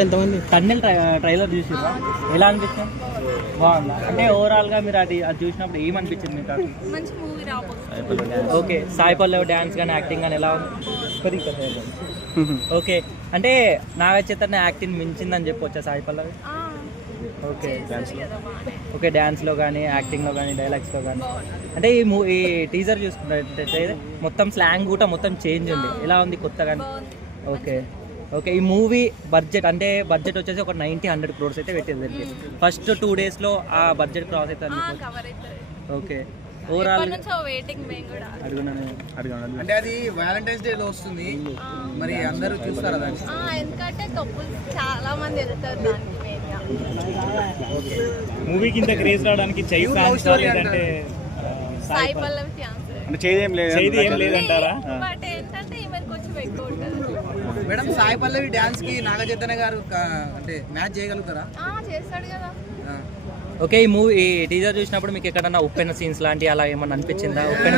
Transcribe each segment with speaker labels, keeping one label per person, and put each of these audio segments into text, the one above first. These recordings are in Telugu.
Speaker 1: ఎంతమంది
Speaker 2: తమిళ ట్రైలర్ చూసిరా ఎలా అనిపించింది? బాగుందా? అంటే ఓవరాల్గా మీరు అది అది చూసినప్పుడు ఏమనిపించింది మీకు అది?
Speaker 3: మంచి మూవీ రాబోతుంది
Speaker 2: ఓకే సాయి పల్లవి డ్యాన్స్ కానీ యాక్టింగ్ కానీ ఎలా ఉంది? కొద్దిగా. ఓకే అంటే నాగ చైతన్య యాక్టింగ్ మించిందని చెప్పొచ్చా సాయి పల్లవి?
Speaker 3: ఆ,
Speaker 2: ఓకే.
Speaker 3: బాగానే
Speaker 2: ఓకే డ్యాన్స్లో కానీ యాక్టింగ్లో కానీ డైలాగ్స్లో కానీ అంటే ఈ మూ ఈ టీజర్ చూసుకున్నట్టయితే మొత్తం స్లాంగ్ కూడా మొత్తం చేంజ్ ఉంది. ఎలా ఉంది కొత్తగా ఓకే. ఓకే ఈ మూవీ బడ్జెట్ అంటే బడ్జెట్ వచ్చేసి ఒక నైంటీ హండ్రెడ్ క్రోర్స్ అయితే పెట్టేది దీనికి. ఫస్ట్ టూ డేస్లో ఆ బడ్జెట్ క్రాస్ అయితే
Speaker 3: అవుతుంది.
Speaker 2: ఓకే. ఓవరాల్
Speaker 1: అంటే అది వ్యాలంటైన్స్ డే లో వస్తుంది. మరి అందరూ చూస్తారా దాన్ని?
Speaker 3: ఆ, ఎందుకంటే కపుల్స్ చాలా మంది వెళ్తారు దానికి మెయిన్గా
Speaker 4: మూవీకి ఇంత క్రేజ్ రావడానికి చై ఫ్యాన్స్ లేదంటే
Speaker 3: సాయి పల్లవి. ఫియాన్స్
Speaker 4: అంటే లేదు లేదంటారా?
Speaker 3: బట్ ఏంటంటే ఈమె కొంచెం ఎక్కువ ఉంటుంది
Speaker 1: మేడం సాయి పల్లవి డాన్స్కి నాగ చైతన్య గారు అంటే మ్యాచ్ చేయగలుగుతారా?
Speaker 3: ఆ, చేస్తాడు కదా.
Speaker 2: ఓకే ఈ మూవీ ఈ టీజర్ చూసినప్పుడు మీకు ఎక్కడన్నా ఉప్పెన సీన్స్ లాంటి అలా ఏమన్నా అనిపించిందా? ఉప్పెన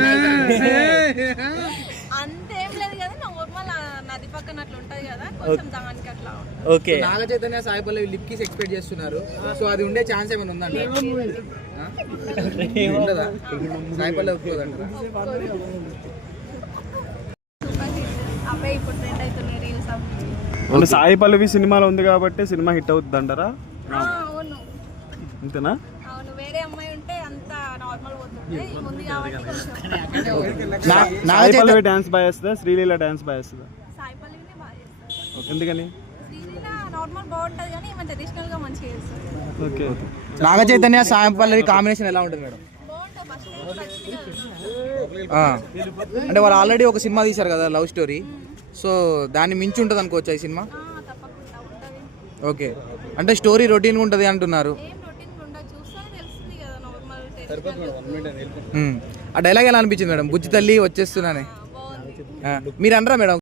Speaker 3: అంతేం లేదు కదా నార్మల్ నది పక్కన అట్లా ఉంటది కదా కొంచెం దానికి అట్లా ఉంటుంది.
Speaker 2: Okay.
Speaker 1: Naga Chaitanya Sai Pallavi lip kiss expect చేస్తున్నారు. సో అది ఉండే ఛాన్స్ ఏమైనా ఉందండి ఉండదా? సాయి పల్లవి
Speaker 3: హిట్ అవే ఇప్పుడు ట్రెండ్ అవుతున్నాయి
Speaker 4: అంటే సాయి పల్లవి సినిమాలో ఉంది కాబట్టి సినిమా హిట్ అవుతుంది అంటారా అంతేనా సాయి పల్లవి డాన్స్ బాగా శ్రీలీల డాన్స్ బాగా ఎందుకని?
Speaker 1: నాగ చైతన్య సాయి పల్లవి కాంబినేషన్ ఎలా ఉంటుంది మేడం. అంటే వాళ్ళు ఆల్రెడీ ఒక సినిమా తీశారు కదా లవ్ స్టోరీ సో దాన్ని మించి ఉంటుంది అనుకోవచ్చా ఈ సినిమా?
Speaker 3: తప్పకుండా ఉంటుంది.
Speaker 1: ఓకే. అంటే స్టోరీ రొటీన్ ఉంటుంది అంటున్నారు.
Speaker 3: ఏం రొటీన్ ఉండదు. చూస్తేనే తెలుస్తుంది కదా నార్మల్ ట్రెడిషనల్
Speaker 1: ఉమ్. ఆ డైలాగ్ ఎలా అనిపించింది మేడం? బుజ్జి తల్లి వచ్చేస్తున్నానే. మీరు అనరా మేడం?